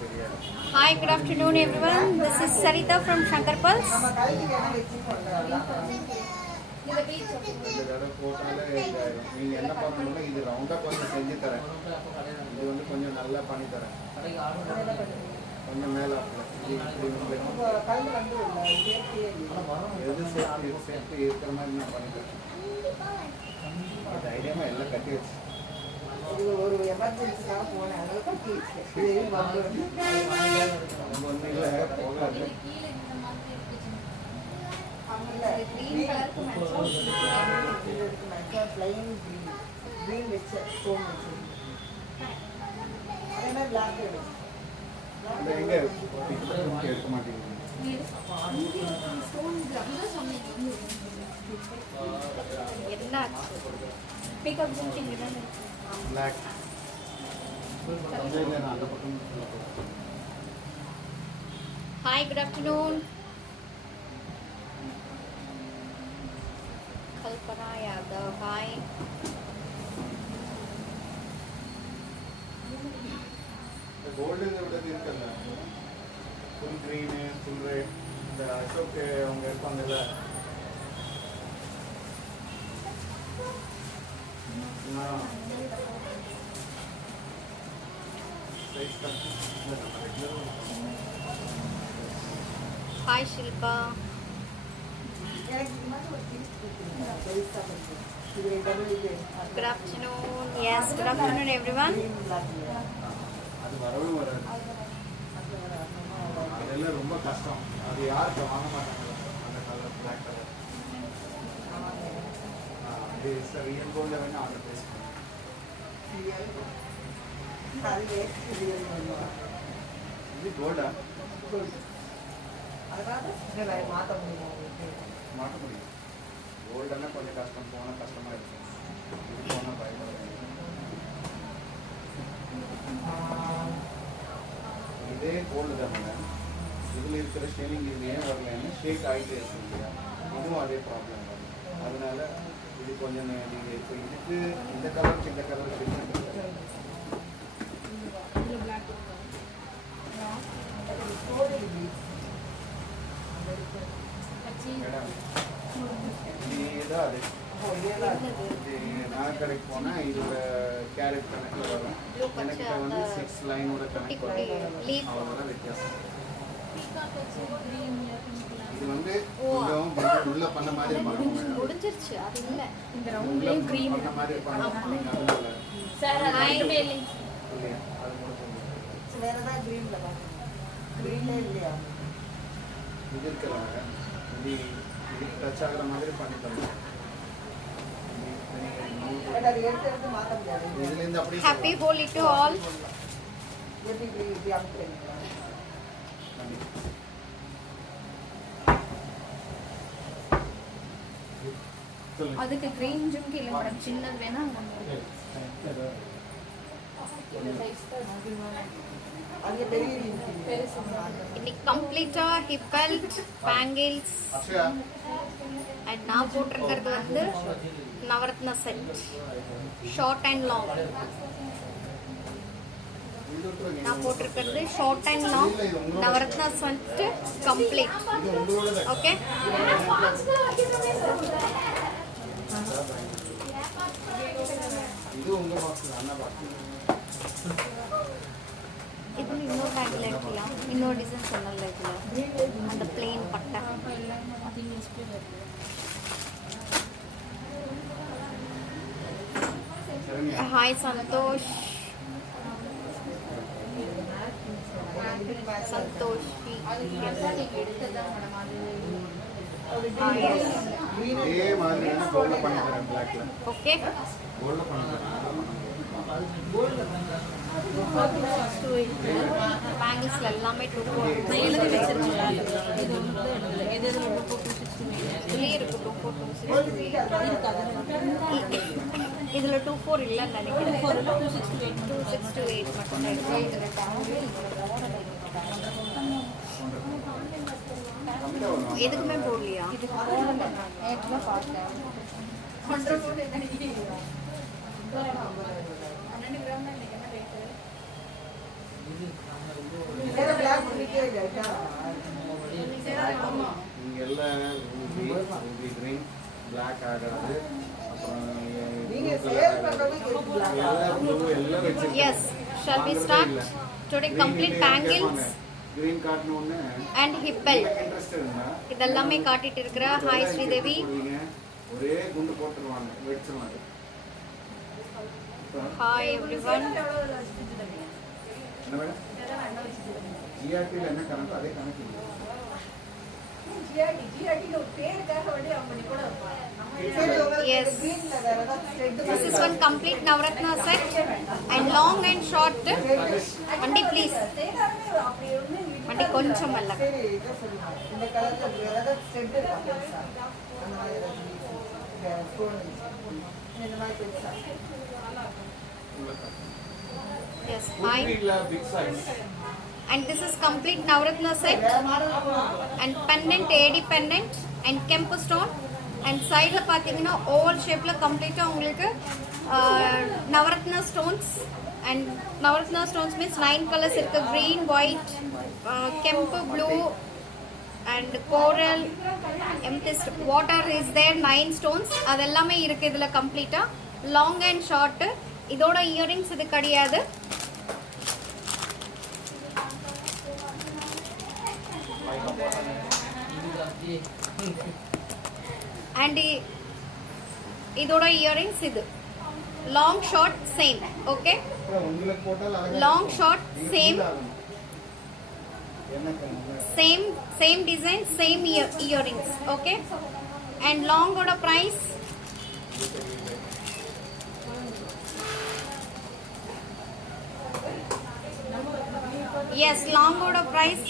Hi, good afternoon everyone. This is Sarita from Shankar Pulse. இந்த தடவை போட்டாலே இதாயிடும். நீங்கள் என்ன பண்ணணும்னா இது ரவுண்டாக கொஞ்சம் செஞ்சு தரேன். இது வந்து கொஞ்சம் நல்லா பண்ணி தரேன். கொஞ்சம் மேலே எது சேர்த்து இருக்கிற மாதிரி நான் பண்ணி தரேன். தைரியமாக எல்லாம் கட்டி வச்சு ஒரு எமர்ஜென்சிக்காக போனேன். அதனால கட்டி வச்சு ஒன்றும் இல்லை போகாது. எங்க எடுக்க மாட்டேங்குது. Hi, good afternoon. Kalpana Yadav, hi. Golden இருக்குல்ல, ஃபுல் க்ரீனு ஃபுல் ரெட், இந்த அசோக் அவங்க இருப்பாங்கல்ல, Hi, Shilpa. Good afternoon. Yes, good afternoon everyone. அது வரவே வராது. அதெல்லாம் ரொம்ப கஷ்டம். அது யாருக்கு வாங்க மாட்டாங்க அந்த கலர், பிளாக் கலர். அது ரியல் கோல்டில் வேணால் ஆர்டர் பேஸ் இது கோல்டா மாற்ற முடியும். மாட்ட முடியும். கோல்டெல்லாம் கொஞ்சம் கஷ்டம், போனால் கஷ்டமாக இருக்கும். இது போனால் பயப்பட இதே கோல்டு தானே. இதில் இருக்கிற ஷேனிங் இது ஏன் வரலன்னு ஷேக் ஆகிட்டே இருக்கு இல்லையா, இதுவும் அதே ப்ராப்ளம் வரும். அதனால இது கொஞ்சம் நீங்கள் இப்போ இதுக்கு இந்த கலருக்கு இந்த கலர் டிஃப்ரெண்ட் இருக்குது. மேடம் இதுதான் அது. நான் கடைக்கு போனால் இதோட கேரட் கணக்கில் வரும். எனக்கு வந்து 6 லைனோட கணக்கு வரும். அவ்வளோதான் வித்தியாசம். இது வந்து கொஞ்சம் உள்ள பண்ண மாதிரி பண்ணுவோம். முடிஞ்சிருச்சு அது இல்ல. இந்த ரவுண்ட்லயே கிரீன் பண்ண மாதிரி பண்ணுவோம். அதனால சார் ஹைவே லிங்க் இல்லையா, அது முடிஞ்சு வேறதான் கிரீன்ல கிரீன்ல இல்லையா இது இருக்கிறாங்க. இது டச் ஆகிற மாதிரி பண்ணி தருவோம். அது எடுத்து எடுத்து மாற்ற முடியாது. இதுலேருந்து அப்படியே Happy Holi to all. எப்படி இப்படி அமுக்குறீங்களா? அதுக்கு கிரீன் ஜும்கி இல்ல மேடம், சின்னது வேணா அது பெரிய இன்னைக்கு கம்ப்ளீட்டா hip belt, bangles Akshaya and நான் போட்டிருக்கிறது வந்து navaratna set, short and long. நான் போட்டிருக்கிறது short and long navaratna set complete. Okay, இது உங்க பாக்ஸ் அண்ணா பாக்ஸ். இதுல இன்னொரு பேங்கில் இருக்கலாம், இன்னொரு டிசைன் சொன்னல இதுல அந்த பிளெயின் பட்டை. ஹாய் சந்தோஷ், சந்தோஷ். இதே மாதிரி கோல்ல பண்ணி தரேன். பிளாக்ல ஓகே, கோல்ல பண்ணி தரேன். பேங்கிள்ஸ்ல எல்லாமே 2 இதுலயே இருக்கு. 2 இதுல 2-4 இல்லைன்னு நினைக்கிறேன். 2-6-8 மட்டும்தான் இருக்கு. எதுக்குமே போடலையா? இது இதுக்கே லைட்டா நீங்க எல்லாம் ரூபி கிரீன் பிளாக் ஆகாது அப்புறம் நீங்க சேல் பண்றது எல்லாம் blue எல்லாம் வச்சிருக்கீங்க Yes, shall we start? Today complete bangles green காட்டணும் ஒண்ணு and hip belt. இன்ட்ரஸ்ட் இருந்தா இதெல்லாமே காட்டிட்டு இருக்கிற ஹாய் ஸ்ரீதேவி. ஒரே குண்டு போட்டுருவாங்க வெடிச்சிருவாங்க ஹாய் எவ்ரிவன். என்ன மேடம் ஜிஆர்டில என்ன கணக்கு அதே கணக்கு இல்லை ஜிஆர்டில ஒரு பேருக்காக வேண்டி அவங்க கூட Yes. கிரீன்ல வேற ஏதாவது This is one complete Navratna set and long and short. Vandi please. Vandi koncham alla. சரி இத சொல்லுங்க இந்த கலர்ல வேற ஏதாவது ஸ்டெட் இருக்கா அந்த மாதிரி ஏதாவது ஸ்டோன் இந்த மாதிரி பெருசா Yes, hi. big size And this is complete Navratna set and pendant AD pendant and kempu stone and side la pathina oval shape la complete உங்களுக்கு Navratna stones and Navratna stones means 9 colors irukku green white kempu blue and coral amethyst water is there 9 stones அதெல்லாமே இருக்கு இதுல கம்ப்ளீட்டா long and short இதோட earrings இது கிடையாது and இதோட earrings இது long short same okay உங்களுக்கு போட்டால் long short same என்ன same design same earrings okay and long oda price yes long oda price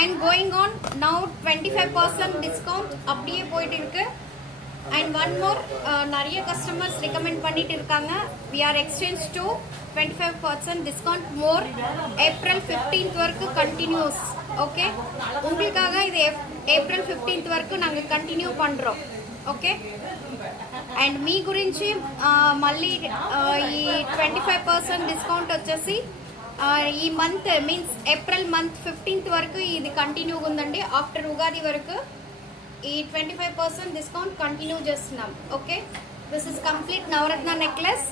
and going on now 25% discount அப்படியே போயிட்டு இருக்கு and one more நிறைய customers recommend பண்ணிட்டு இருக்காங்க we are exchange to 25% discount more April 15th வரைக்கும் continuous okay உங்களுக்காக இது April 15th வரைக்கும் நாங்க கண்டினியூ பண்றோம் okay and మీ గురించి మళ్ళీ ఈ 25% డిస్కౌంట్ వచ్చేసి ఈ month means April month 15th వరకు ఇది కంటిన్యూ ఉందండి ఆఫ్టర్ ఉగాది వరకు ఈ 25% డిస్కౌంట్ కంటిన్యూ చేస్తున్నాం okay this is complete navaratna necklace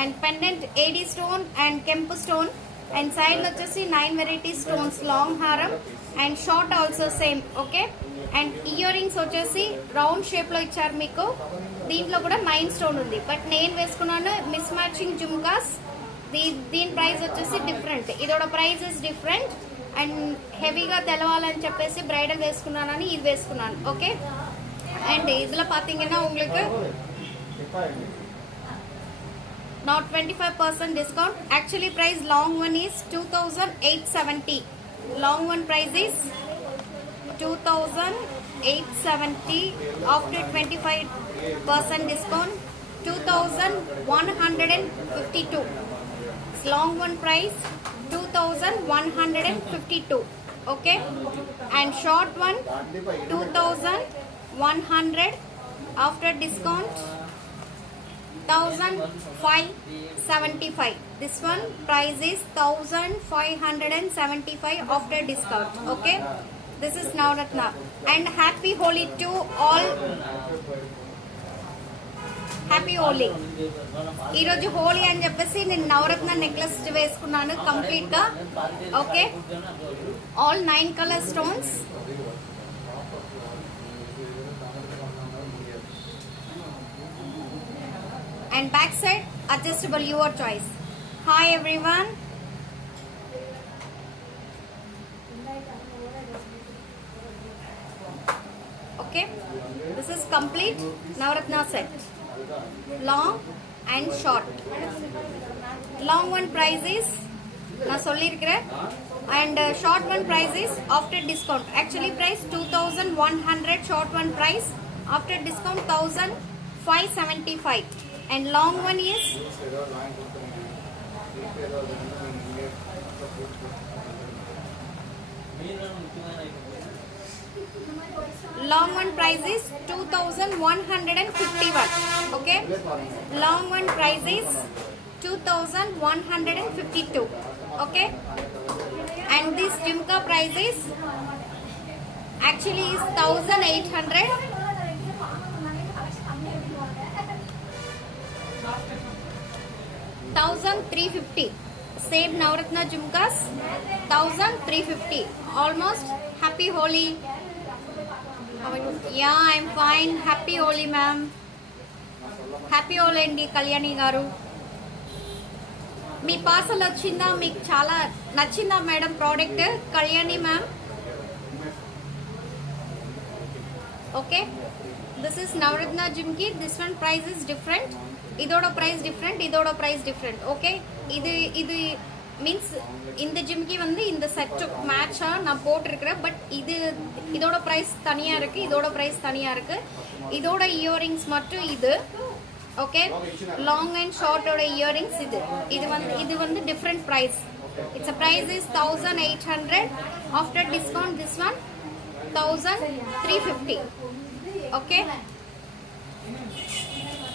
and pendant AD stone and కెంపు స్టోన్ అండ్ సైడ్ వచ్చేసి 9 వెరైటీ స్టోన్స్ లాంగ్ హారం and short also same okay and earrings వచ్చేసి రౌండ్ షేప్ లో ఇచ్చారు మీకు దీంట్లో కూడా 9 స్టోన్ ఉంది బట్ నేను వేసుకున్నాను మిస్ మ్యాచింగ్ జుమ్కాస్ దీని ప్రైస్ వచ్చేసి డిఫరెంట్ ఇదోడ ప్రైస్ ఇస్ డిఫరెంట్ అండ్ హెవీగా తెలవాలని చెప్పేసి బ్రైడల్ వేసుకున్నానని ఇది వేసుకున్నాను ఓకే అండ్ ఇదిలో பார்த்தீங்கன்னா உங்களுக்கு now 25% discount actually price long one is 2870 long one price is 2870 after 25% discount 2152 long one price 2152 okay and short one 2100 after discount 1575 this one price is 1575 after discount okay this is Navratna and happy Holi to all happy Holi ఈరోజు హోలీ అని చెప్పేసి నేను navaratna necklace వేసుకున్నాను complete గా okay all 9 colour stones and back side adjustable your choice hi everyone okay this is complete navaratna set long and short long one price is na sollirukren and short one price is after discount actually price 2100 short one price after discount 1575 and long one is long one price is 2151 okay long one price is 2152 okay and and this jhumka price is actually is 1800. 1350. Same Navratna jhumkas 1350. Almost. Happy Holi. Yeah, I'm fine. Happy Holi, ma'am. Happy Holi andi Kalyani garu. మీ parcel వచ్చిందా? మీకు చాలా నచ్చిందా madam product? Kalyani ma'am. Okay, this is Navaratna jhumki. This one price is different. இதோட price different, இதோட price different. Okay, இது means இந்த ஜிம்கி வந்து இந்த செட் மேட்சாக நான் போட்டிருக்கிறேன். பட் இதோட ப்ரைஸ் தனியாக இருக்குது, இதோட ப்ரைஸ் தனியாக இருக்குது. இதோட இயரிங்ஸ் மட்டும் இது. ஓகே, லாங் அண்ட் ஷார்ட்டோட இயரிங்ஸ் இது வந்து different price. It's a price is 1800. After discount this one 1350. Okay,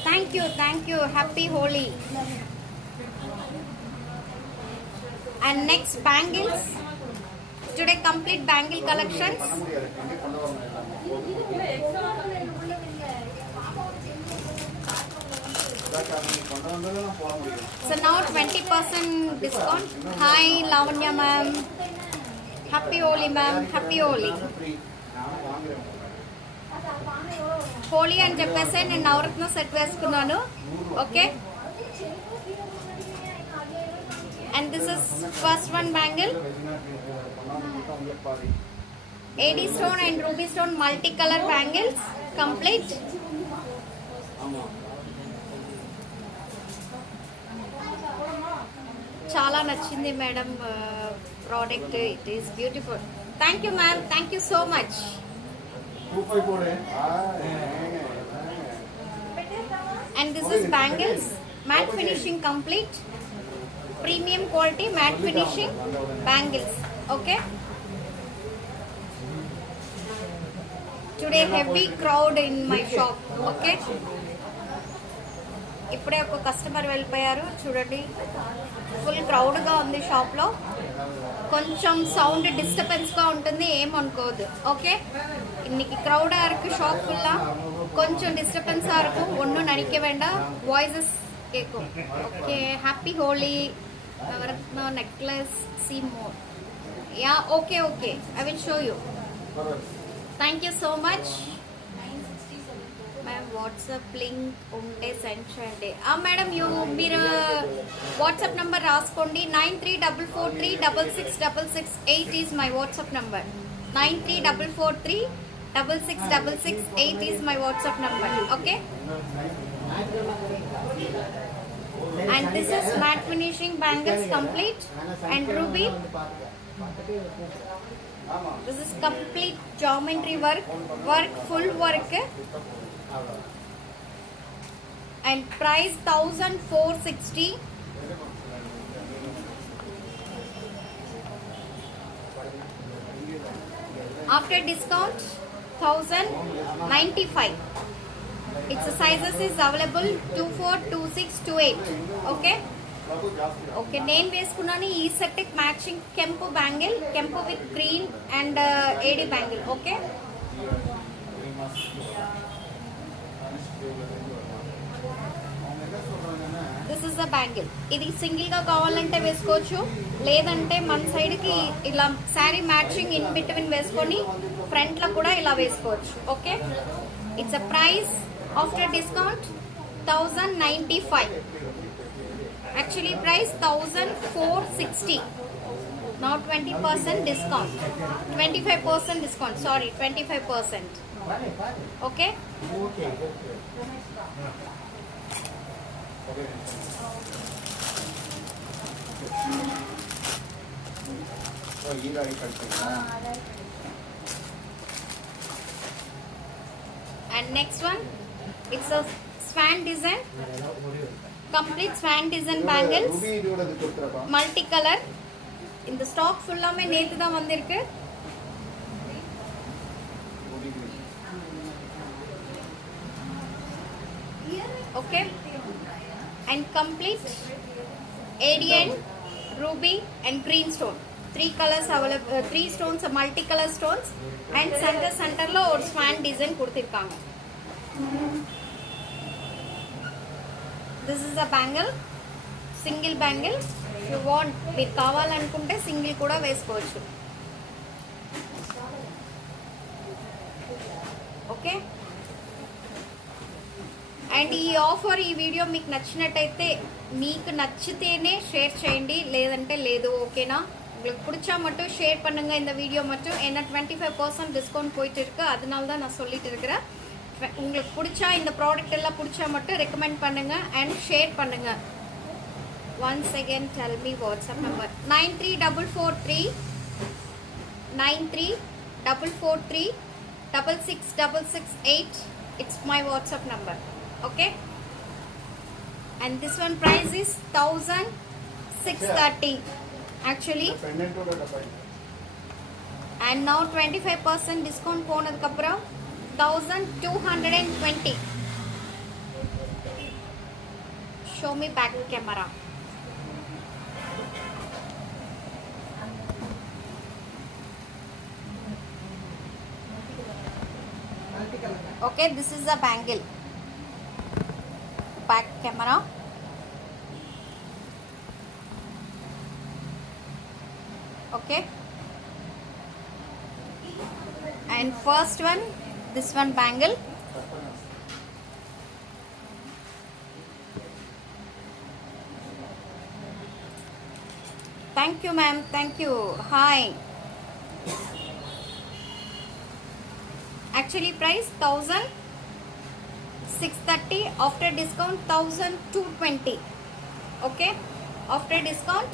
thank you. Happy Holi. And next bangles. Today complete bangle collections. So now 20% discount. Hi Lavanya ma'am. Happy Holi ma'am. Happy Holi. Holi అని చెప్పేసి నేను navaratna set వేసుకున్నాను. Okay, and this is first one bangle. AD stone and ruby stone multi colour bangles complete. చాలా నచ్చింది madam product. It is beautiful. Thank you ma'am, thank you so much. And this is bangles, matte finishing complete, premium quality matte finishing bangles. Okay, today heavy crowd in my shop. Okay, ఇప్పుడే ఒక customer వెళ్ళిపోయారు చూడండి. Full క్రౌడ్గా ఉంది షాప్లో. కొంచెం sound డిస్టర్బెన్స్గా ఉంటుంది, ఏమనుకోవద్దు. Okay, இன்னைக்கு க்ரௌடாக இருக்குது ஷாப் ஃபுல்லாக. கொஞ்சம் டிஸ்டர்பன்ஸாக இருக்கும், ஒன்றும் நினைக்க வேண்டாம். வாய்ஸஸ் கேட்கும். Okay, happy Holi. Navaratna necklace see more. Ya, okay, I will show you. Thank you so much ma'am. WhatsApp link ఉంటే సెండ్ చేయండి. మేడం మీరు వాట్సాప్ నెంబర్ రాసుకోండి. 9344366668 is my WhatsApp number. 9344366668 is my WhatsApp number. Okay, and this is matte finishing bangles complete and ruby. This is complete geometry work, full work, and price 1460. After discount 1095. Its sizes is available 24, 26, 28. Okay, నేను వేసుకున్నాను ఈ set matching కెంపు bangle, కెంపు with green and AD bangle. Okay, this is the bangle. ఇది సింగిల్గా కావాలంటే వేసుకోవచ్చు, లేదంటే మన సైడ్కి ఇలా శారీ మ్యాచింగ్ ఇన్ బిట్వీన్ వేసుకొని ఫ్రంట్లో కూడా ఇలా వేసుకోవచ్చు. Okay, it's a price after discount 1095. Actually price 1460. Now 20% discount. 25% discount. Sorry, 25%. Okay. And next one, it's a swan design, complete swan design bangles, multicolor. இந்த ஸ்டாக் ஃபுல்லாமே நேத்து தான் வந்திருக்கு. Okay, and complete ADN, ruby and green stone. 3 colors available, 3 stones, multi color stones, and center lo or swan design kuduthirukanga. This is a bangle, single bangle. If you want మీరు కావాలనుకుంటే single కూడా వేసుకోవచ్చు. Okay, and ఈ offer, ఈ video మీకు నచ్చినట్టయితే మీకు నచ్చితేనే షేర్ చేయండి, లేదంటే లేదు. ఓకేనా? உங்களுக்கு பிடிச்சா மட்டும் ஷேர் பண்ணுங்க இந்த வீடியோ மட்டும். ஏன்னா 25% டிஸ்கவுண்ட் போயிட்டு இருக்கு, அதனால தான் நான் சொல்லிட்டு இருக்கிறேன். உங்களுக்கு பிடிச்சா இந்த ப்ராடக்ட் எல்லாம் பிடிச்சா மட்டும் ரெக்கமெண்ட் பண்ணுங்க அண்ட் ஷேர் பண்ணுங்க. Once again tell me WhatsApp number 9344 9344 66668. It's my WhatsApp number. Okay, and this one price is 1630 actually, and now 25% discount போனதுக்கு அப்புறம் 1220. show me back camera. Okay, this is a bangle. Back camera. Okay, and first one, this one bangle. Thank you ma'am, thank you. Hi. Actually price 1630, after discount 1220. Okay, after discount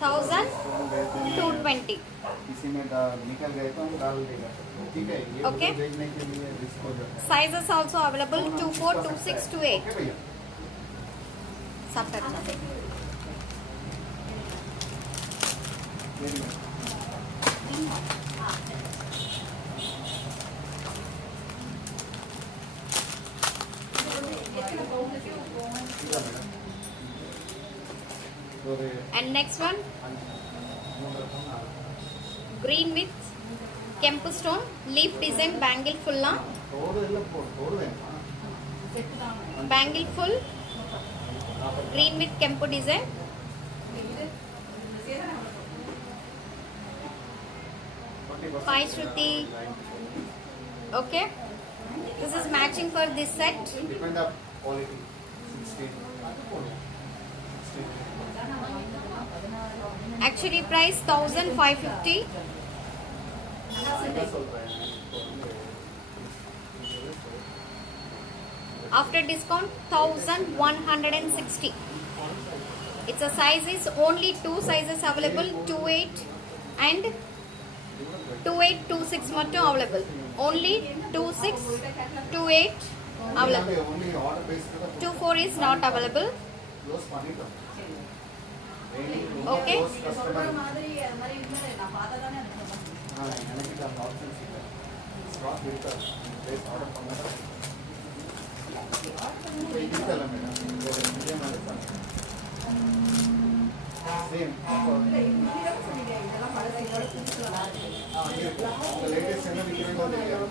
1220. इसी में निकल गए तो हम डाल देगा, ठीक है? ये Okay. भेजने के लिए इसको Sizes also available 24, 26, 28. ओके भैया, सब अच्छा. Very good. And next one, green with kempu stone leaf design bangle full la, bangle full green with kempu design. Hi Shruti. Okay, this is matching for this set. Depend on quality. 16. Actually price 1550. After discount 1160. It's a size is only 2 sizes available, 28 and 2826 மட்டும் available. Only 26, 28 available. Only order based 24 is not available. close பண்ணிட்டோம். Okay. எனக்கு அந்த options இல்லை, stock இருக்கா, place order பண்ணால் இப்போ இருக்கல madam, இதே மாதிரி தான் சேம். உங்கள் லேட்டஸ்ட் என்ன விற்கிறீங்களோ தெரியாது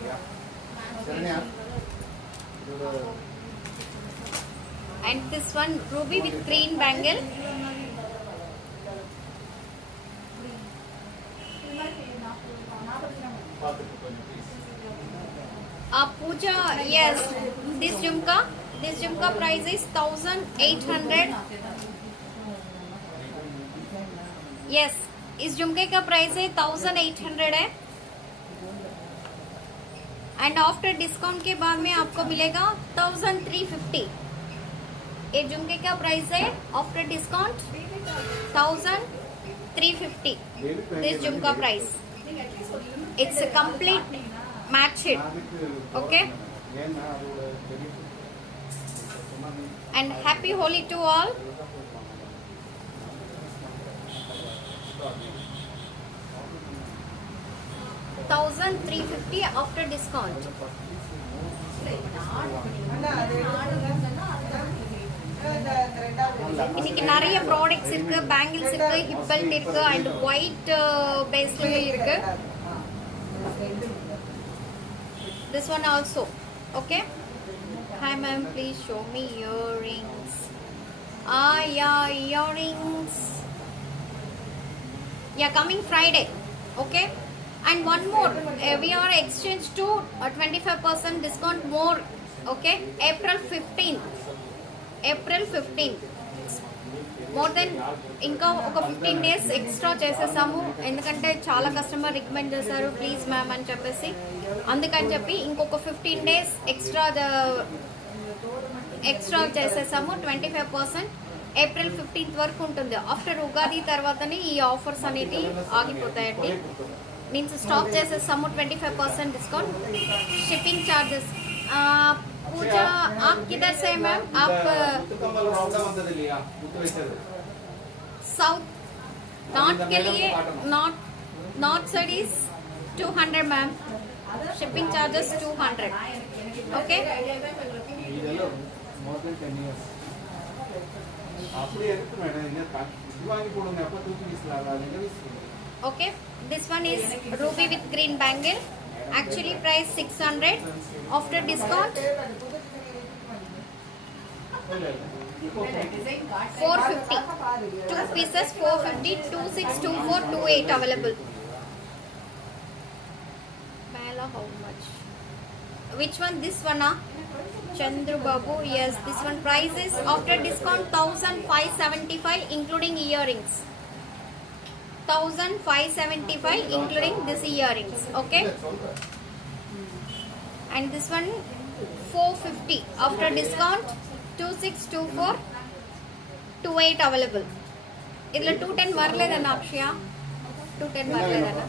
சரியா? இதோட And this one ruby with green bangle. பார்த்துட்டு கொஞ்சம் please. Pooja, yes, this jhumka price is 1800. Yes, इस झुमके का प्राइस है 1800 है, एंड आफ्टर डिस्काउंट के बाद में आपको मिलेगा 1350. ये झुमके का प्राइस है आफ्टर डिस्काउंट 1350. This झुमका price, it's a complete match it. Okay, ஏன்னா அதோட பெனிஃபிட் சொன்னாங்க. and happy Holi to all. 1350 after discount. இந்த ரெண்டாவது இன்னைக்கு நிறைய ப்ராடக்ட்ஸ் இருக்கு, பேங்கிள்ஸ் இருக்கு, ஹிப் பெல்ட் இருக்கு அண்ட் ஒயிட் பேஸ்லயும் இருக்கு. This one also. Okay. Hi ma'am, please show me earrings. Yeah, earrings. Yeah, coming Friday. Okay. And one more, we are exchange to 25% discount more. Okay. April 15th. April 15th. More than ఇంకా ఒక 15 days extra చేసేసాము, ఎందుకంటే చాలా customer recommend చేశారు please ma'am అని చెప్పేసి. అందుకని చెప్పి ఇంకొక 15 డేస్ ఎక్స్ట్రా చేసేసాము. 25% ఏప్రిల్ 15th వరకు ఉంటుంది. ఆఫ్టర్ ఉగాది తర్వాతనే ఈ ఆఫర్స్ అనేది ఆగిపోతాయండి. మీన్స్ స్టాప్ చేసేసాము. 25% डिस्काउंट. शिपिंग चार्जेस पूजा आप किधर से मैम? आप साउथ नॉर्थ के लिए north side is 200 ma'am. Shipping charges 200. Okay. Okay, this one is ruby with green bangle. Actually price 600. After discount 450. 2 pieces 450. 2624 28 available. Mala how much? Which one? This one Chandru Babu. Yes, this one price is after discount 1575 including earrings. 1575 including this earrings. Okay. And this one 450 after discount 2624 28 available. idla 210 varledana Akshaya. 210 varledana.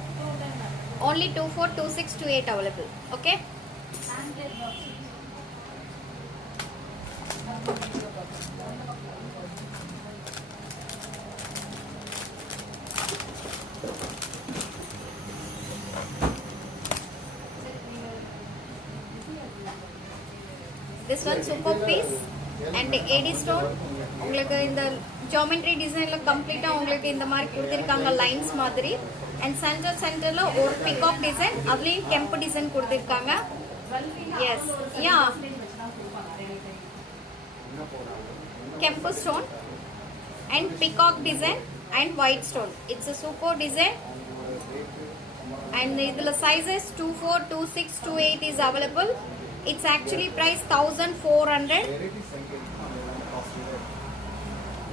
Only 24 26 28 available. Okay. This one super piece and AD stone. உங்களுக்கு இந்த geometry டிசைன்ல கம்ப்ளீட்டா உங்களுக்கு இந்த மாதிரி கொடுத்திருக்காங்க lines மாதிரி. And சென்டர்ல ஒரு பிகாக் டிசைன், அதுலயும் கெம்ப் டிசைன் கொடுத்திருக்காங்க. Yes yeah kemp stone and peacock design and white stone. It's a super design and the sizes 24 26 28 is available. It's actually price 1400.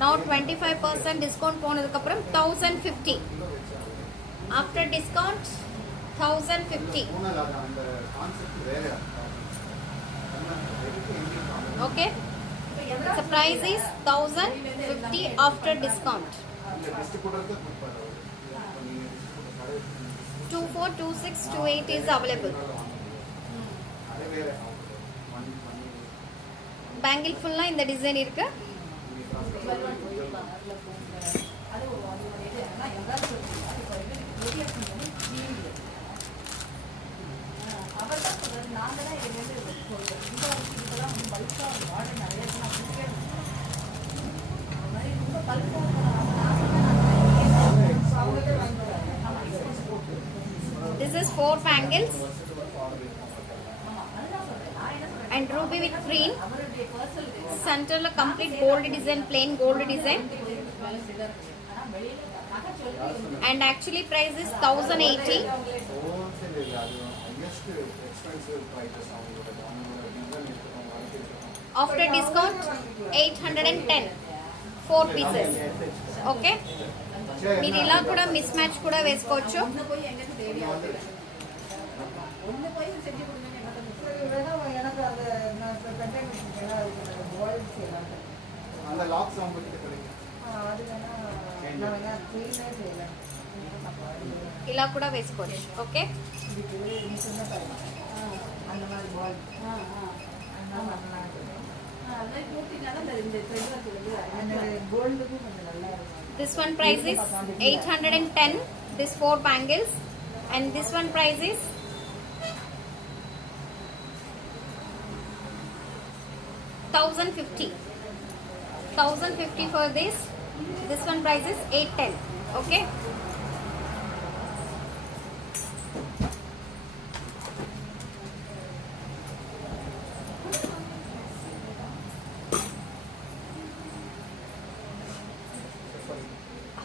Now 25% discount போனதுக்கு அப்புறம் 1050. After discount 1050. Okay. The price is 1050 after discount. 242628 is available. Bangle full in the design irukku. This is 4 bangles and ruby with green. Center la complete gold design, plain gold design. And actually price is 1080. After discount 810. 4 pieces. Okay. మీరు ఇలా కూడా miss match కూడా వేసుకోవచ్చు. ఇలా కూడా వేసుకోవచ్చు. Okay. This one price is 810. This 4 bangles and this one price is 1050. 1,050 for this. This one price is 810. Okay.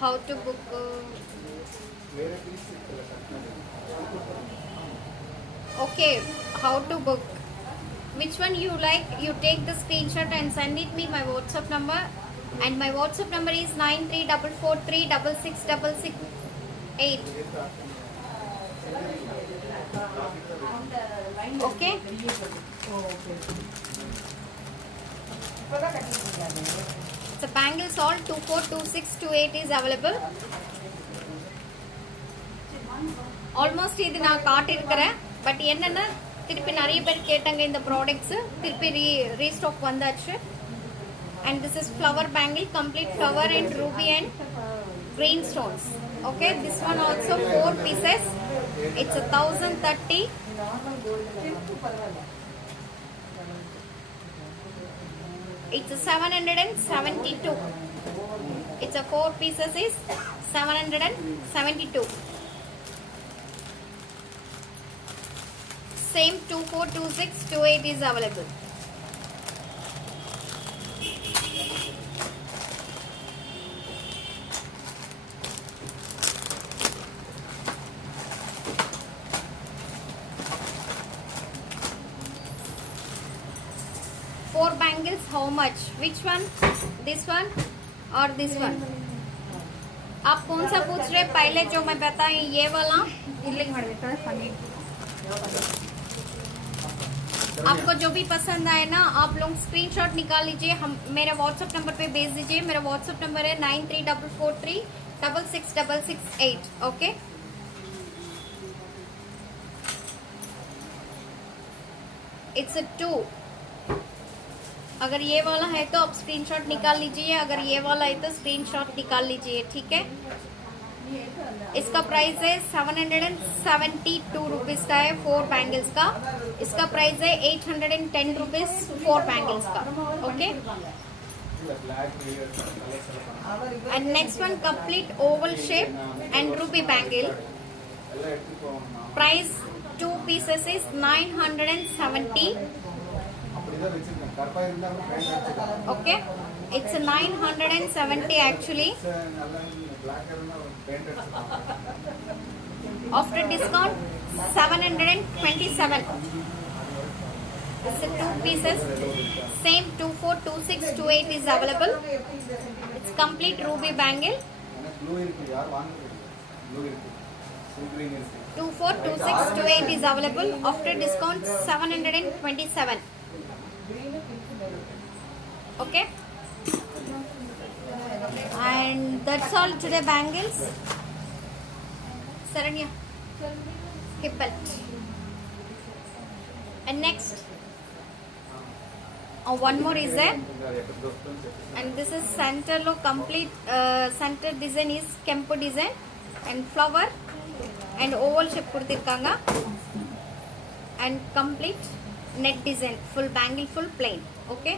How to book? ಬೇರೆ piece ಸಿಗ್ತಲ್ಲ ಕಟ್ನಲ್ಲಿ. Okay, how to book? Which one you like? You take the screenshot and send it me my WhatsApp number, and my WhatsApp number is 9344366668. Okay. இப்பதான் கட்டிருக்கீங்க. The bangles all 242628 is available. Almost இது நான் காட்டியிருக்கிறேன். But என்னென்னா திருப்பி நிறைய பேர் கேட்டாங்க இந்த products, திருப்பி ரீஸ்டாக் வந்தாச்சு. And this is flower bangle, complete flower and Ruby and green stones. Okay, this one also 4 pieces. It's 1030. Normal gold silk பரவாயில்ல. It's 772. It's a 4 pieces is 772. Same 242628 is available. Four bangles, how much? Which one? This one or this one? आप कौन सा पूछ रहे? पहले जो मैं बताई ये वाला. ಇಲ್ಲಿಗೆ ಮಾಡಬೇಕಾದ್ರೆ ಫನ್ನಿ आपको जो भी पसंद आए ना, आप लोग स्क्रीनशॉट निकाल लीजिए, हम मेरा व्हाट्सएप नंबर पे भेज दीजिए. मेरा व्हाट्सएप नंबर है 9344366668. ओके. इट्स 2. अगर ये वाला है तो आप स्क्रीनशॉट निकाल लीजिए, अगर ये वाला है तो स्क्रीनशॉट निकाल लीजिए. ठीक है. इसका प्राइस है 772 रुपीज़ का है 4 बैंगल्स का. इसका प्राइस है 810 रुपीज़ 4 बैंगल्स का. ओके. ಇಲ್ಲ black collection And next one complete oval shape and ruby bangle. ಎಲ್ಲ எடுத்துக்கோங்க. Price 2 pieces is 970. அப்படிதான் வச்சிருக்கேன். கருப்பா இருந்தாலும் பேண்ட் அடிச்சுக்கலாம். Okay. It's 970 actually. நல்லா பிளாக் இருந்தா பேண்ட் அடிச்சுக்கலாம். After discount 727. It's a 2 pieces. Same 242628 is available. It's complete ruby bangle. எனக்கு ப்ளூ இருக்கு. யார் வாங்குறது? ப்ளூ இருக்கு. சில்க் கிரீன் இருக்கு. 242628 is available. After discount 727. Okay. And that's all today bangles. Saranya. Hip belt. And next. One more is there. And this is center lo complete center design is kempu design and flower and oval shape kuduthirukanga and complete net design full bangle full plain. Okay.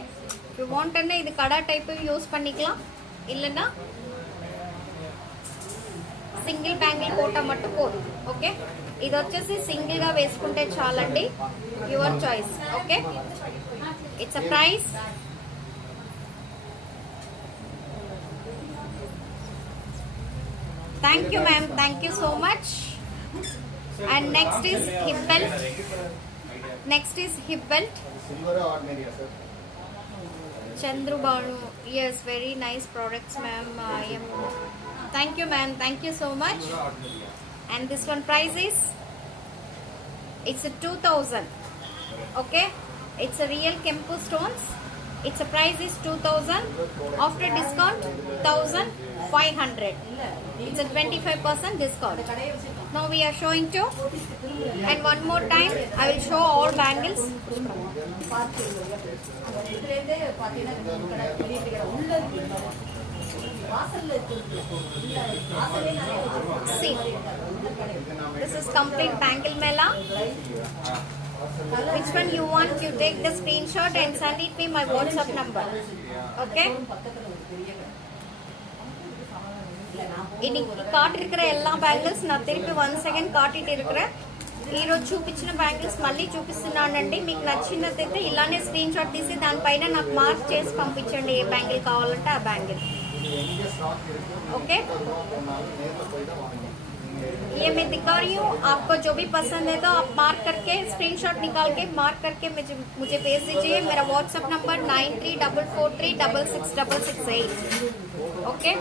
If you want anna idu kada type use pannikalam illana single bangle kota mattu podu. Okay. ఇది వచ్చేసి single గా వేసుకుంటే చాలండి. Your choice. Okay. It's a price. Thank you ma'am. Thank you so much. And next is hip belt. Next is hip belt. Silver ஆர்டினரியா sir? Chandru Banu. Yes, very nice products ma'am. I am. Thank you ma'am. Thank you so much. And this one price is, it's a 2000. Okay. It's a real Kempu stones. Its price is 2000. After discount 1500. It's a 25% discount. Now we are showing two. And one more time I will show all bangles. See, this is complete bangle mela. Which one you want? You take the screenshot and send it me my WhatsApp number. Okay? இன்னைக்கு காட்டிருக்கிற எல்லா bangles నా తిరిగి 1 second కాటిటి ఇరుకురా ఈరోజు చూపించిన bangles మళ్ళీ చూపిస్తున్నానండి. మీకు నచ్చినట్లయితే ఇలానే స్క్రీన్ షాట్ తీసి దానిపైన నాకు మార్క్ చేసి పంపించండి ఏ బ్యాంగిల్ కావాలంటే ఆ బ్యాంగిల్. ओके ये मैं दिखा रही हूँ, आपको जो भी पसंद है तो आप मार्क करके स्क्रीनशॉट निकाल के मार्क करके मुझे भेज दीजिए. मेरा WhatsApp number 9344366668. Okay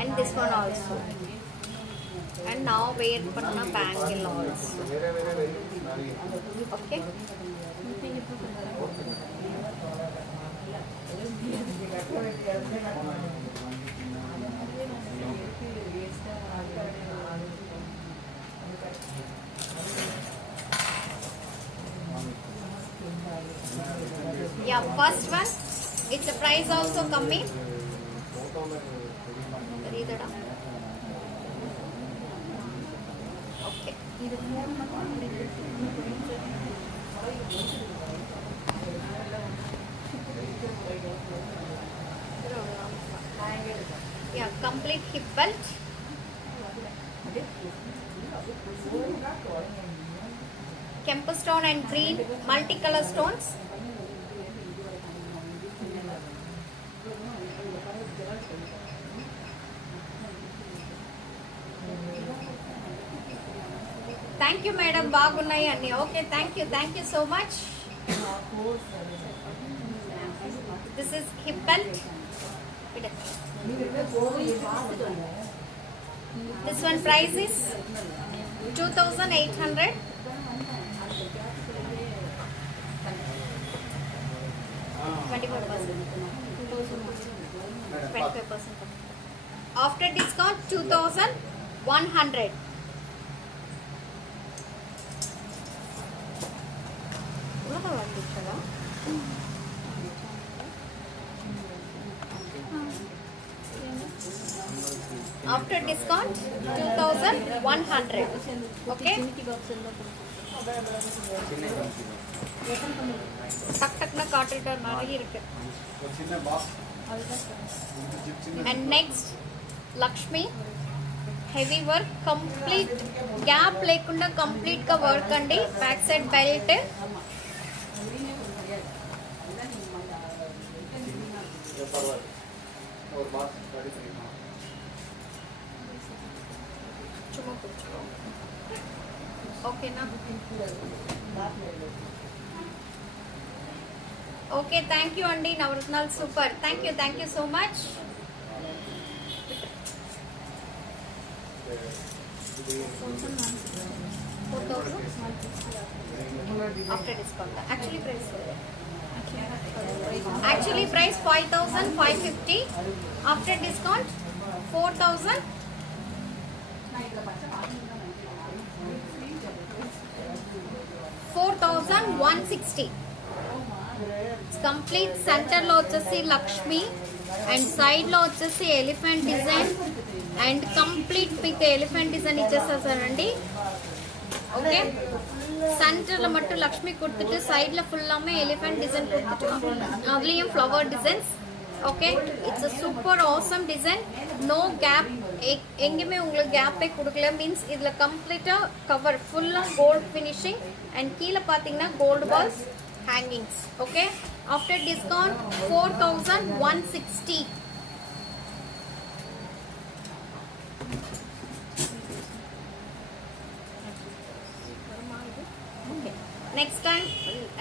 and this one also, and now wear panna bangle also. Okay. Yeah, first one, it's a price also coming. Okay. Yeah, complete hip belt. Kemper stone and green multicolor stones. Thank you, madam. బాగున్నాయి అన్ని. Okay, thank you so much. This is hip belt. This one price is 2,800. After discount 2,100. After discount 2,100. Okay. टक टक ना काटेटर मारी इरुक्कु. And next Lakshmi heavy work, complete gap lekunda complete ka work andi. Back side belt. Okay na. Okay, thank you Andi Navratnal, super. Thank you so much. After discount. Actually price 5,550. After discount 4,000. 4,160. Complete centre లో వచ్చేసి Lakshmi and side లో వచ్చేసి elephant design and complete pick elephant design ఇచ్చేసేసానండి. Okay, சென்டர்ல மட்டும் லக்ஷ்மி கொடுத்துட்டு சைடுல ஃபுல்லாமே எலிஃபென்ட் டிசைன் கொடுத்துட்டு அதுலயும் flower designs. Okay, it's a super awesome design. no gap, எங்கேயுமே உங்களுக்கு கேப்பே கொடுக்கல. மீன்ஸ் இதுல கம்ப்ளீட்டா கவர் ஃபுல்லா கோல்ட் ஃபினிஷிங் அண்ட் கீழே பாத்தீங்கன்னா gold balls hangings. Okay, after discount 4,160. Okay,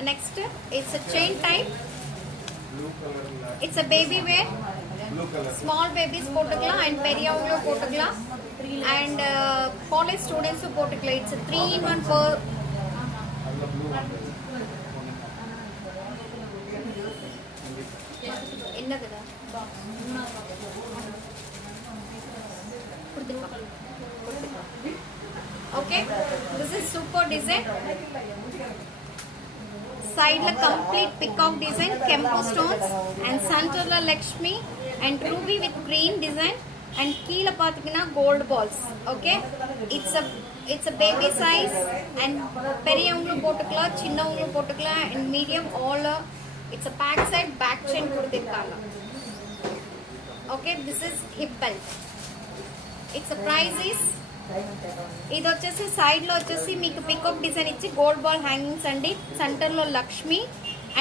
next it's a chain type. It's a baby wear. Small babies போட்டுக்கலாம் and பெரியவங்களும் போட்டுக்கலாம் and college students போட்டுக்கலாம். It's a 3-in-1 per. என்னதுடா okay, this is super design. Side la complete peacock design, kempo stones and center la Lakshmi and ruby with green design. And கீழே பார்த்தீங்கன்னா gold balls. Okay, it's a baby size and பெரியவங்களும் போட்டுக்கலாம், சின்னவங்களும் போட்டுக்கலாம், and medium all. It's a back side back chain கொடுத்துருக்காங்க. Okay, this is hip belt. It's price is, ఇది వచ్చేసి side లో వచ్చేసి మీకు పికప్ డిజైన్ ఇచ్చి గోల్డ్ బాల్ హ్యాంగింగ్స్ అండి. సెంటర్ లో లక్ష్మి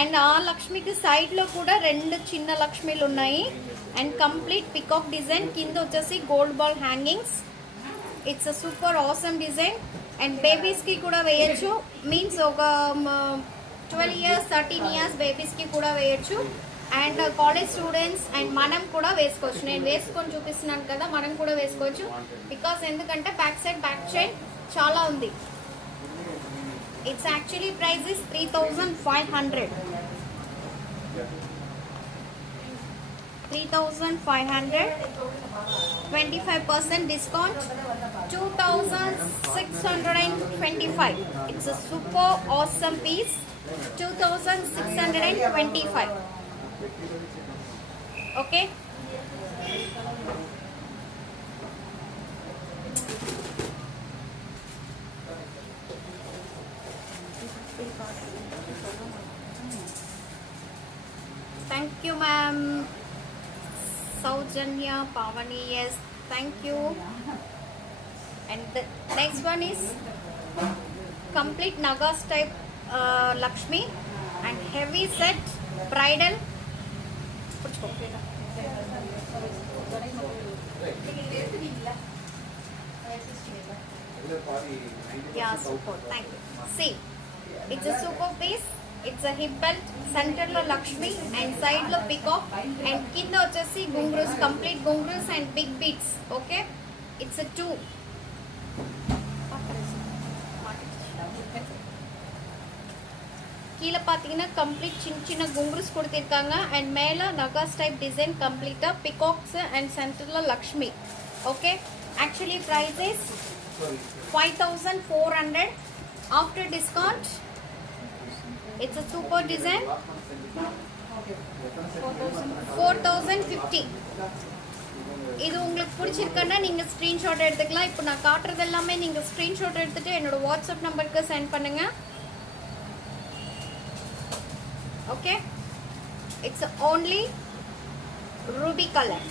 అండ్ ఆ లక్ష్మికి సైడ్ లో కూడా 2 చిన్న లక్ష్మీలు ఉన్నాయి. అండ్ కంప్లీట్ పికప్ డిజైన్, కింద వచ్చేసి gold ball hangings. It's a super awesome design. And babies కి కూడా వేయచ్చు, మీన్స్ ఒక 12 years 13 years బేబీస్ కి కూడా వేయచ్చు. అండ్ కాలేజ్ స్టూడెంట్స్ అండ్ మనం కూడా వేసుకోవచ్చు. నేను వేసుకొని చూపిస్తున్నాను కదా, మనం కూడా వేసుకోవచ్చు. బికాస్ ఎందుకంటే బ్యాక్ సైడ్ బ్యాక్ చైన్ చాలా ఉంది. It's actually price is 3500. 3500, 25% discount, 2625. It's a super awesome piece. 2625. Okay. Thank you, ma'am. Saujanya Pavani, yes, thank you. And the next one is complete Nagas type Lakshmi and heavy set bridal. Yeah, super. Thank you. See, it's a super piece. It's a hip belt, center lo Lakshmi and side lo peacock and kinda vachesi gungrus, complete gungrus and big beads. Okay, it's a 2. கீழே பார்த்தீங்கன்னா complete சின்ன குங்குருஸ் கொடுத்துருக்காங்க and மேலே நகாஸ் type design கம்ப்ளீட்டாக peacocks and சென்டரில் Lakshmi. Okay, actually price is 5400 after discount. It's a super design. 4050. இது உங்களுக்கு பிடிச்சிருக்குன்னா நீங்கள் ஸ்க்ரீன்ஷாட் எடுத்துக்கலாம். இப்போ நான் காட்டுறது எல்லாமே நீங்கள் ஸ்க்ரீன்ஷாட் எடுத்துகிட்டு என்னோட வாட்ஸ்அப் நம்பருக்கு சென்ட் பண்ணுங்கள். Okay, it's only ruby color.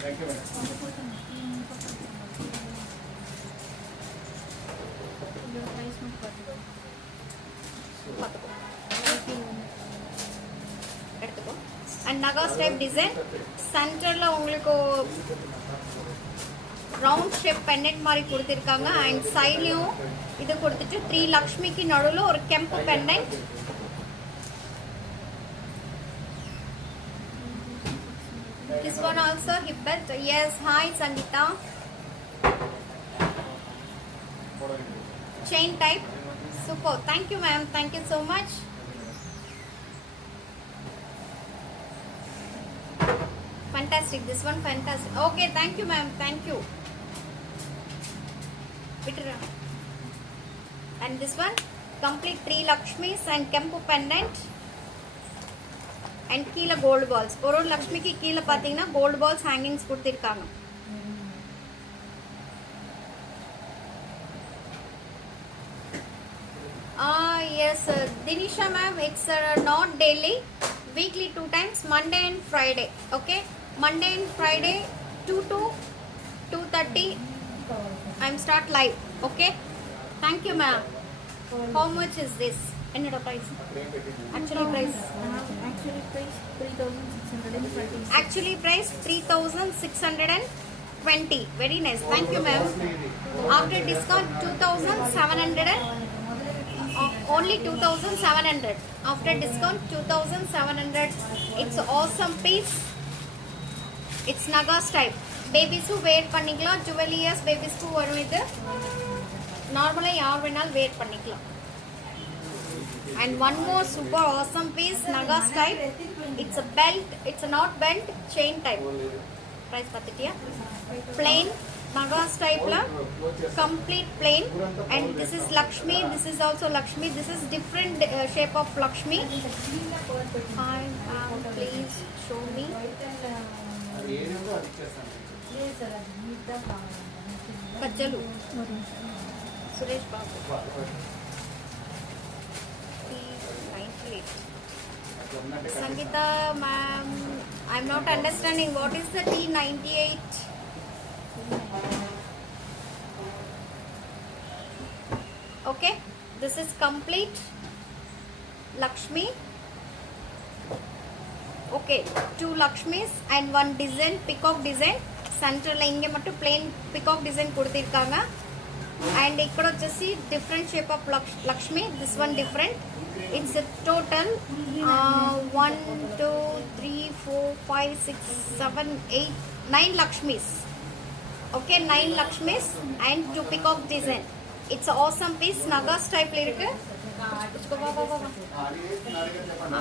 Thank you, madam. எடுத்துக்கோ. And Nagas type design, சென்டர்ல உங்களுக்கு ரவுண்ட் ஷேப் பெண்டன்ட் மாதிரி கொடுத்துருக்காங்க அண்ட் சைட்லையும் இது கொடுத்துட்டு 3 லக்ஷ்மிக்கு நடுவில் ஒரு கெம்பு pendant. This one also hip belt. Yes, hi Sangeeta. Chain type. Super. Thank you, ma'am. Thank you so much. Fantastic. This one fantastic. Okay, thank you, ma'am. Thank you. And this one complete 3 Lakshmis and Kempu pendant and கீழே gold balls. ஒரு லக்ஷ்மிக்கு கீழே பார்த்தீங்கன்னா gold balls hangings கொடுத்திருக்காங்க. Yes, Dinisha ma'am, it's not daily, weekly 2 times, Monday and Friday. Okay, Monday and Friday 2 to 2:30 I'm start live. Okay, thank you ma'am. How much is this? Ennoda price? Actually price 3620. Actually price 3620. Very nice. Thank you ma'am. After discount 2700 and only 2700. After discount 2700. It's awesome piece. It's Nagas type. Babies who wear பண்ணிக்கலாம், 12 years babies who வரும். இது நார்மலா யார் வேணாலும் wear பண்ணிக்கலாம். And one more super awesome piece, Nagas type. It's a belt, it's a not belt, chain type. Price பார்த்துட்டியா? Plain Nagas type la complete plain, and this is Lakshmi, this is also Lakshmi, this is different shape of Lakshmi. Hi ma'am, please show me. అది ఏదేదో అది ఇచ్చేస్తాను. Kajjalu Suresh Babu T98. అట్లా ఉందంటే Sangeeta ma'am, I'm not understanding what is the T98. Okay, this is complete Lakshmi. Okay, 2 Lakshmis and 1 design, peacock design. Central la inge mattu plain peacock design kuduthirukanga, and ikkada vachesi different shape of Lakshmi. This one different. It's a total 1 2 3 4 5 6 7 8 9 Lakshmis. Okay, 9 Lakshmis and 2 peacock design. It's an awesome piece. Nagas type la irukku. Usko va va va va. అది నాలుగు చెప్పండి.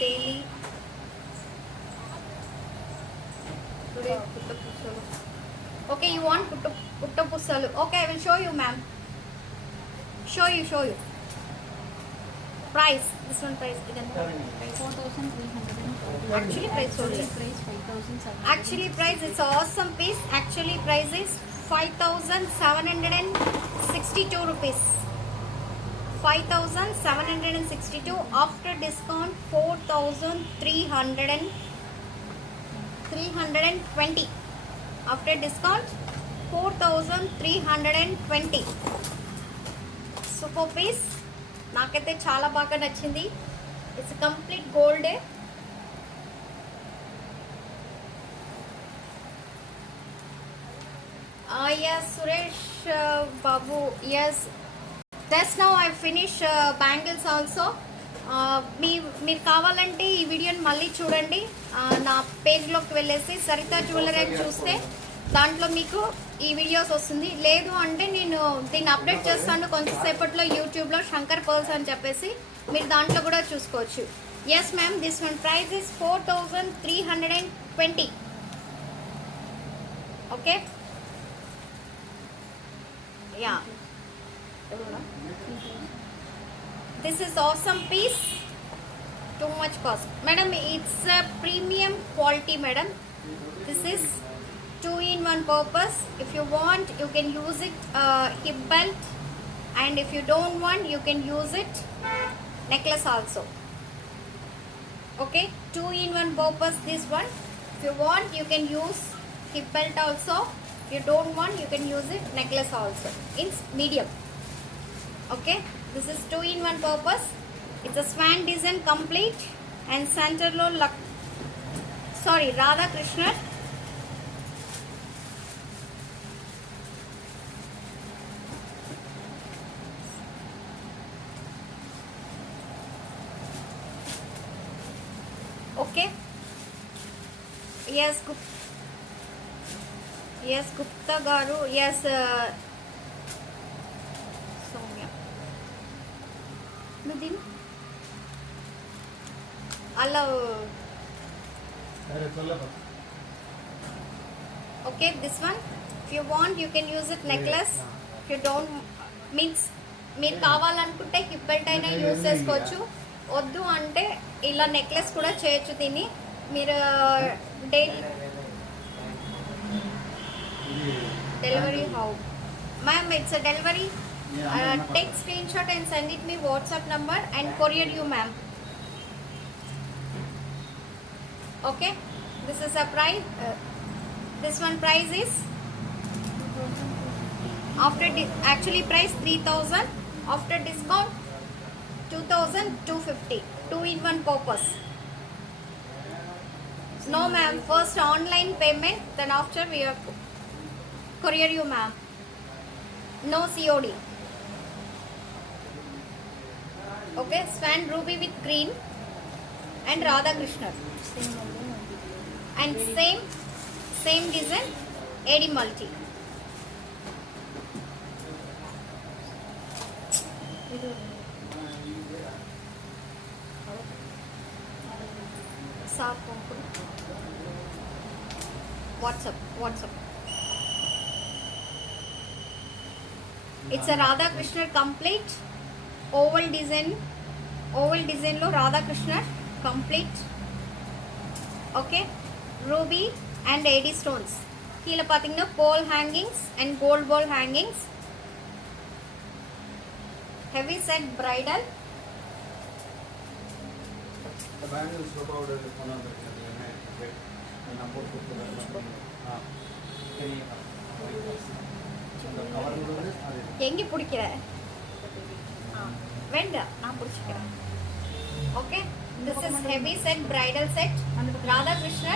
Daily. Today putta pussalu. Okay, you want putta pussalu. Okay, I will show you, ma'am. Show you. Price. This one price. Again. 4,300. Actually price only. Price 5,700. Actually price, it's an awesome piece. Actually price is 5,762 rupees. 5,762 after discount 4,320. After discount 4,320. Super piece. నాకైతే చాలా బాగా నచ్చింది. It's complete gold. Yes, Suresh Babu. Yes, just now I finished bangles also. మీరు కావాలంటే ఈ వీడియోని మళ్ళీ చూడండి. నా పేజ్లోకి వెళ్ళేసి సరిత జ్యువెలరీ అని చూస్తే దాంట్లో మీకు ఈ వీడియోస్ వస్తుంది. లేదు అంటే నేను దీన్ని అప్డేట్ చేస్తాను కొంచెంసేపట్లో యూట్యూబ్లో శంకర్ పర్ల్స్ అని చెప్పేసి, మీరు దాంట్లో కూడా చూసుకోవచ్చు. Yes ma'am, this one price is 4,320. Okay, ya, this is awesome piece. Too much cost, madam. It's a premium quality, madam. This is 2-in-1 purpose. If you want, you can use it hip belt, and if you don't want, you can use it necklace also. Okay, 2-in-1 purpose this one. If you want, you can use hip belt also. If you don't want, you can use it necklace also in medium. Okay, this is 2-in-1 purpose. It's a swan design complete, and center lo Radha Krishna. Okay, yes, Gupta garu. Yes, Soumya. Nudin. Hello. Okay, this one. If you want, you can use it necklace. If you don't, means మీరు కావాలనుకుంటే hip belt అయినా use చేసుకోవచ్చు. వద్దు అంటే ఇలా necklace కూడా చేయొచ్చు. దీన్ని మీరు delivery how ma'am, it's a delivery. Take screenshot and send it me WhatsApp number and courier you, ma'am. Okay, this is a price. This one price is actually price 3,000. After discount 2,250. 2-in-1 purpose. No ma'am, first online payment, then after we have courier you, ma'am. No COD. Okay, swan ruby with green and Radha Krishna, and same design, AD multi. WhatsApp. It's a Radha Krishna complete oval design lo Radha Krishna complete. Okay, ruby and AD stones. கீழே பாத்தீங்கன்னா pearl hangings and gold ball hangings. Heavy set bridal. இந்த bangles ரூபாவோட கொண்டு வந்திருக்கேன் நான் போட்டு கொடுத்துருக்கேன் தெரியும் அந்த கவர்கள் வந்து அது எங்க பிடிக்கிற வேண்டாம் நான் பிடிச்சிக்கிறேன். Okay, this is heavy set bridal set Radhakrishna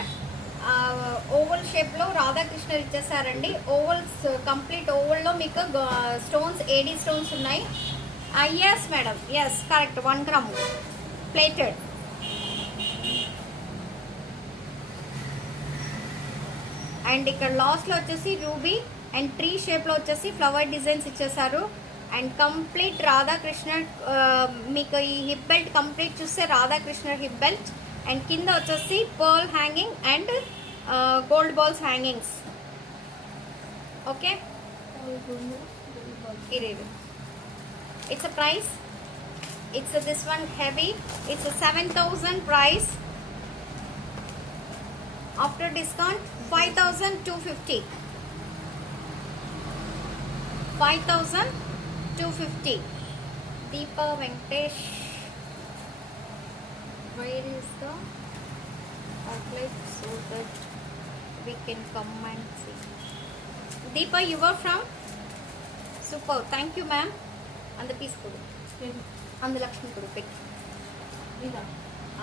oval shape లో రాధాకృష్ణ ఇచ్చేసారండి. ఓవల్స్ కంప్లీట్ ఓవల్ లో మీకు స్టోన్స్ ఏడీ స్టోన్స్ ఉన్నాయి. Yes madam, yes correct, 1 gram plated. And ఇక్కడ లాస్ట్ లో వచ్చేసి రూబీ అండ్ ట్రీ షేప్ లో వచ్చేసి ఫ్లవర్ డిజైన్స్ ఇచ్చేసారు. అండ్ కంప్లీట్ రాధాకృష్ణ మీకు ఈ హిప్ బెల్ట్ కంప్లీట్ చూస్తే రాధాకృష్ణ హిప్ బెల్ట్ అండ్ కింద వచ్చేసి pearl hanging and gold balls hangings. Okay, ఇది it's a price, it's this one heavy, it's 7,000 price. After discount 5,250. 5,250. Deepa Venkatesh. Where is the outlet so that we can come and see? Deepa, you are from? Super. Thank you, ma'am. And the piece kodu. And the Lakshmi kodu. Pick. இதா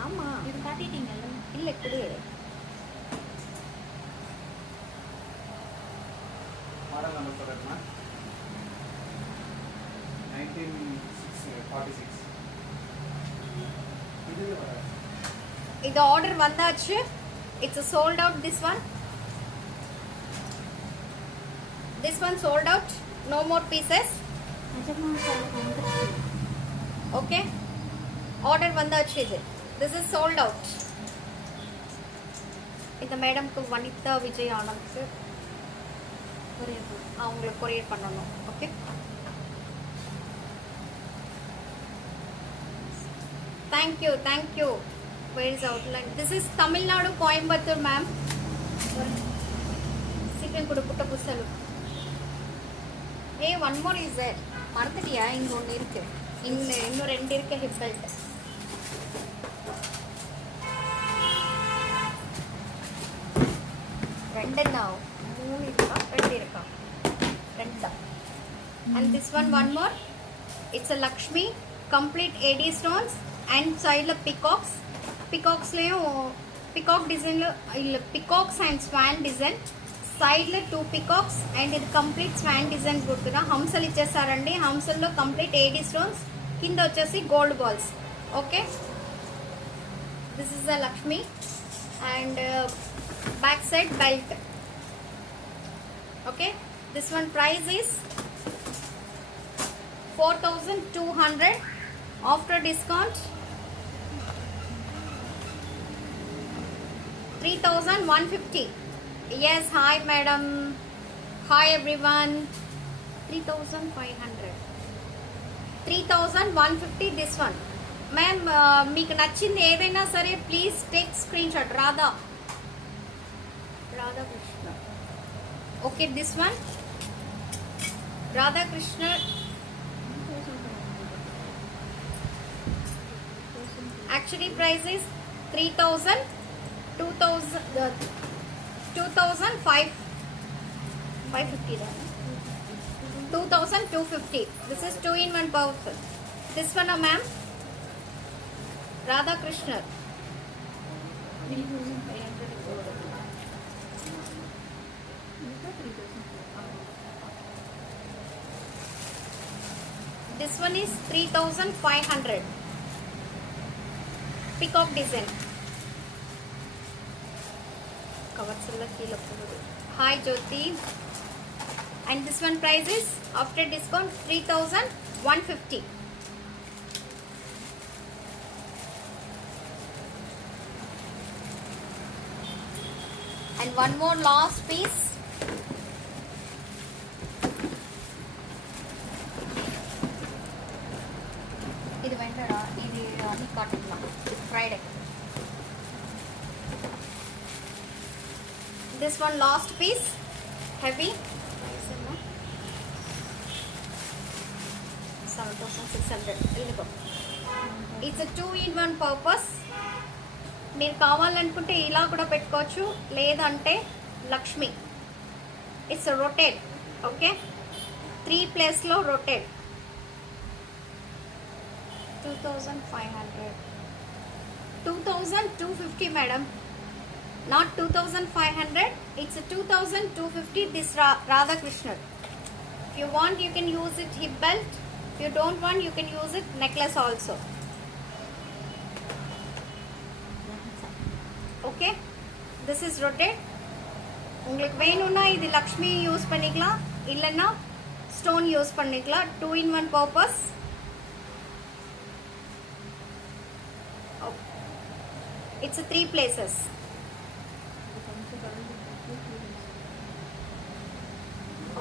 ஆமா, இது காட்டிட்டீங்கல்ல. இல்ல கொடு. Model number சொல்கிறேன்னா 1946. இது வராது. இது order வந்தாச்சு. It's sold out. This one sold out. No more pieces. நிஜமா வந்துருச்சு. ஓகே, ஆர்டர் வந்தாச்சு. இது திஸ் இஸ் சோல்ட் அவுட். இந்த மேடம்க்கு வனிதா விஜய் ஆனந்த்க்கு அவங்களுக்கு கொரியர் பண்ணணும். Okay, thank you thank you. Where is outline? This is Tamil Nadu Coimbatore ma'am. சீக்கிரம் கொடு புட்ட புசலு. ஏ, 1 மோர் இஸ் தேர். மறந்துட்டியா? இங்கே ஒன்று இருக்கு, இன்னும் 2 இருக்கு ஹிப் பெல்ட். ரெண்டு தான், 3 இருக்கா? 2 இருக்கா? 2 தான். And this one more. It's a Lakshmi complete AD stones and side la peacocks. Peacocks layum peacock design lo illa peacocks and swan design. Side la 2 peacocks and ఇది complete swan design కుడుతున్నా. హంసలు ఇచ్చేసారండి. హంసల్లో complete AD stones, కింద వచ్చేసి gold balls. Okay, this is a Lakshmi and back side belt. Okay, this one price is 4,200. After discount 3,150. Yes, hi madam, hi everyone. 3,500. 3,150 this one. Ma'am, మీకు నచ్చింది ఏదైనా సరే please take screen shot. Radha Krishna. Okay, this one Radha Krishna. Actually price is 3,000, 2,550. 2,250. This is 2-in-1 powerful. This one, ma'am, Radha Krishna. 3,500. This one is 3,500. Peacock design. Hi Jyoti. And this one price is after discount 3,150. And one more last piece. మీకు cotton Friday. This one last piece, heavy. 7,600. It's a 2-in-1 purpose. మీరు కావాలనుకుంటే ఇలా కూడా పెట్టుకోవచ్చు, లేదంటే Lakshmi. It's rotate. Okay, 3 ప్లేస్లో rotate. 2,500. 2,250 madam, not 2,500. It's a 2,250. This Radhakrishna. If you want, you can use it hip belt. If you don't want, you can use it necklace also. Okay, this is rotate. உங்களுக்கு வேணும்னா இது Lakshmi use பண்ணிக்கலாம், இல்லைன்னா stone use பண்ணிக்கலாம். 2-in-1 purpose. It's a 3 places.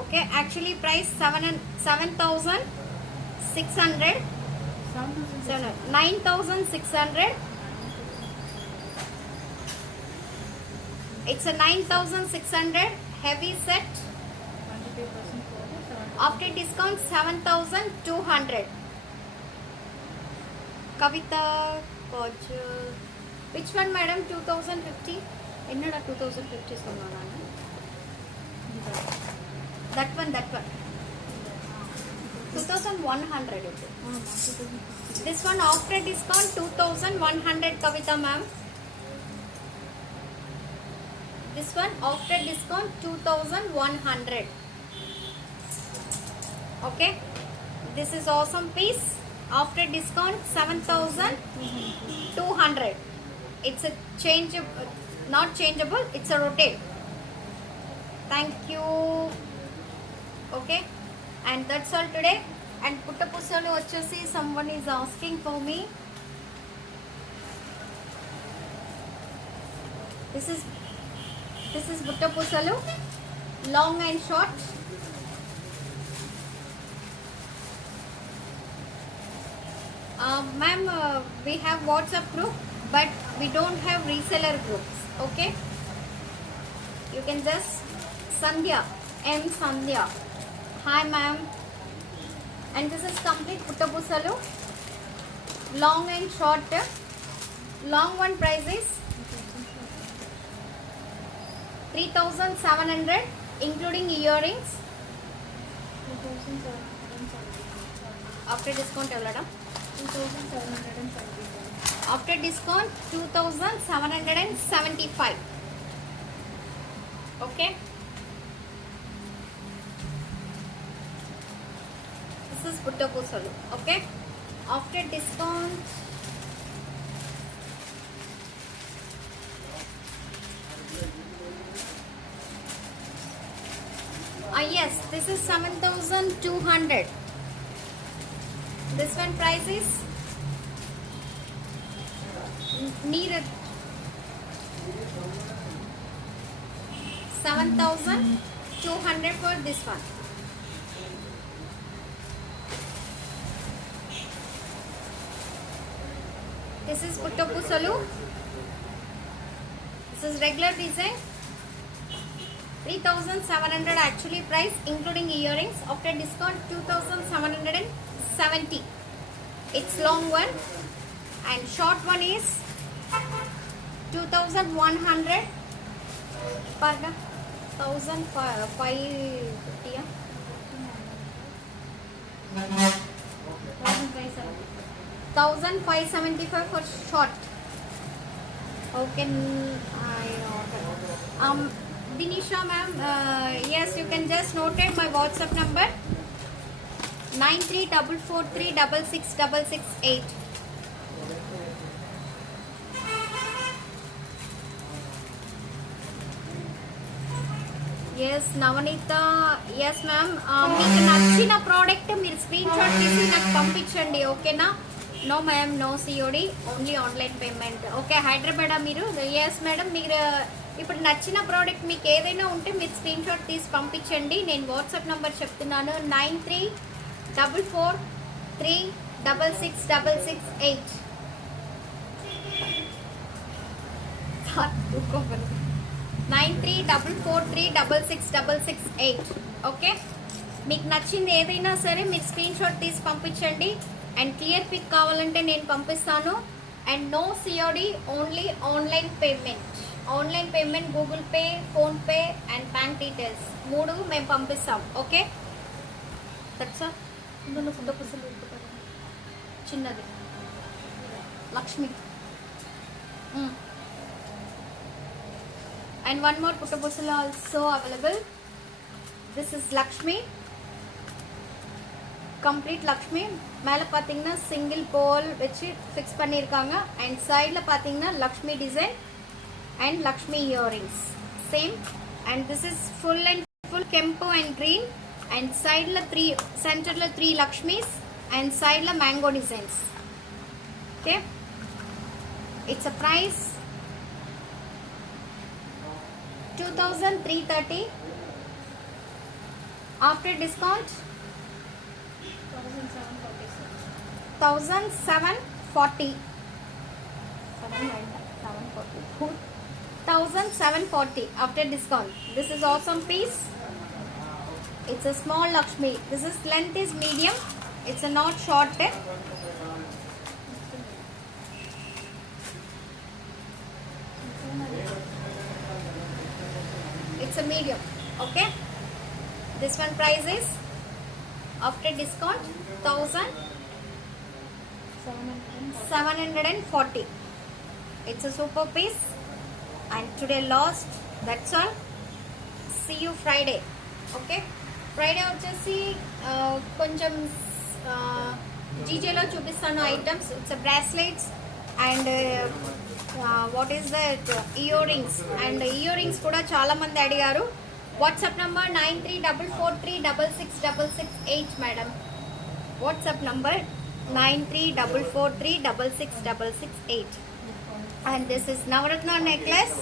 Okay, actually price 7,600. 9,600. It's a 9,600 heavy set. After discount 7,200. Kavita Kojal. Which one madam? 2,050. என்னடா 2,050 சொன்னாங்க? That one. 2,100 it is. This one after discount 2,100 Kavita ma'am. This one after discount 2,100. Okay, this is awesome piece. After discount 7,200. It's a changeable, not changeable, it's a rotate. Thank you. Okay, and that's all today. And Puttapusalu vachesi, someone is asking for me. This is Puttapusalu, long and short. Ma'am, we have WhatsApp group, but we don't have reseller groups. Okay, you can just Sandhya, M Sandhya. Hi ma'am. And this is complete Puttapusalu, long and short. Long one price is 3,700 including earrings. After discount evlada? 2,775. After discount 2,775. Okay, this is Puttapusalu. Okay, after discount yes, this is 7,200. This one price is near 7,200 for this one. This is Puttapusalu. This is regular design. 3,700 actually price including earrings. After discount 2,770. It's long one, and short one is 2,100. Pardon, 1,550. 1,575 for short. Okay, I order. Dinisha ma'am, yes, you can just notate my WhatsApp number 9344366668. Yes, Navanita, yes ma'am. మీకు నచ్చిన product మీరు screen shot తీసి నాకు పంపించండి, ఓకేనా? No ma'am, no COD, only online payment. Okay, Hyderabad మీరు? Yes madam, మీరు ఇప్పుడు నచ్చిన ప్రోడక్ట్ మీకు ఏదైనా ఉంటే మీరు స్క్రీన్ షాట్ తీసి పంపించండి. నేను వాట్సాప్ నెంబర్ చెప్తున్నాను, 9344366668. 9344366668. ఓకే, మీకు నచ్చింది ఏదైనా సరే మీరు స్క్రీన్ షాట్ తీసి పంపించండి. అండ్ క్లియర్ పిక్ కావాలంటే నేను పంపిస్తాను. And no COD, only online payment. Online payment, Google Pay, PhonePe and bank details 3 మేము పంపిస్తాం. Okay, that's all. ఇందులో ఫుడ్ పుసలు చిన్నది Lakshmi. And one more puttabusala also available. This is Lakshmi, complete Lakshmi. மேலே பார்த்தீங்கன்னா சிங்கிள் போல் வச்சு ஃபிக்ஸ் பண்ணியிருக்காங்க. அண்ட் சைடில் பார்த்தீங்கன்னா Lakshmi design and Lakshmi earrings same. And this is full and full kemp and green. And சைடில் 3 சென்டரில் 3 லக்ஷ்மிஸ் அண்ட் சைடில் mango designs. Okay, it's a price 2330. After discount 1740. 1740 after discount. This is awesome piece. It's a small Lakshmi. This is length is medium. It's a not short. It's a medium. Okay, this one price is after discount 1740. It's a super piece and today lost. That's all. See you Friday. Okay, Friday వచ్చేసి కొంచెం జీజేలో చూపిస్తాను items. It's bracelets and what is that earrings. And earrings కూడా చాలా మంది అడిగారు. WhatsApp number 9344366668 madam. WhatsApp number 9344366668. And this is navaratna necklace.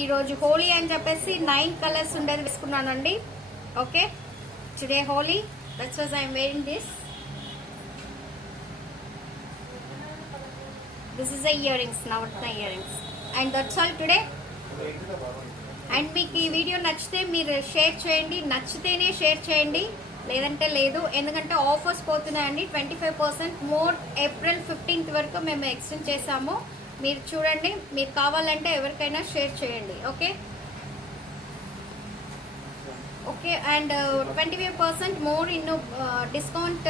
ఈరోజు హోలీ అని చెప్పేసి 9 కలర్స్ ఉండేది వేసుకున్నానండి. Okay, today Holi, that's was I'm wearing this. This is a earrings, Navratna earrings. And that's all today. And మీకు ఈ వీడియో నచ్చితే మీరు షేర్ చేయండి. నచ్చితేనే షేర్ చేయండి, లేదంటే లేదు. ఎందుకంటే ఆఫర్స్ పోతున్నాయండి. 25% మోర్ ఏప్రిల్ 15th వరకు మేము ఎక్స్టెండ్ చేసాము. మీరు చూడండి, మీరు కావాలంటే ఎవరికైనా షేర్ చేయండి. Okay okay. అండ్ 25% மோர் இன்னும் discount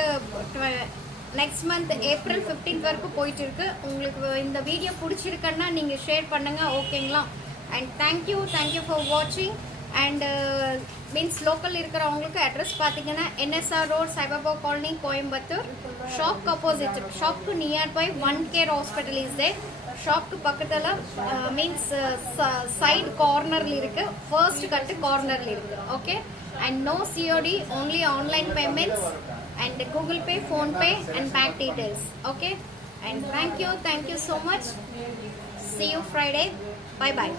next month April 15th வரைக்கும் போயிட்டு இருக்கு. உங்களுக்கு இந்த வீடியோ பிடிச்சிருக்குன்னா நீங்கள் ஷேர் பண்ணுங்க. ஓகேங்களா? அண்ட் தேங்க்யூ ஃபார் வாட்சிங். அண்ட் மீன்ஸ் லோக்கல் இருக்கிறவங்களுக்கு அட்ரஸ் பார்த்தீங்கன்னா NSR road, Saibaba colony, Coimbatore. ஷாப்க்கு ஆப்போசிட், ஷாப்க்கு nearby 1 care hospital is there. ஷாப்க்கு பக்கத்தில் மீன்ஸ் சைடு கார்னரில் இருக்கு, ஃபர்ஸ்ட் கட்டு கார்னரில் இருக்கு. Okay, and no COD, only online payments and Google Pay, Phone Pay and bank details. Okay, and thank you so much. See you Friday. Bye bye.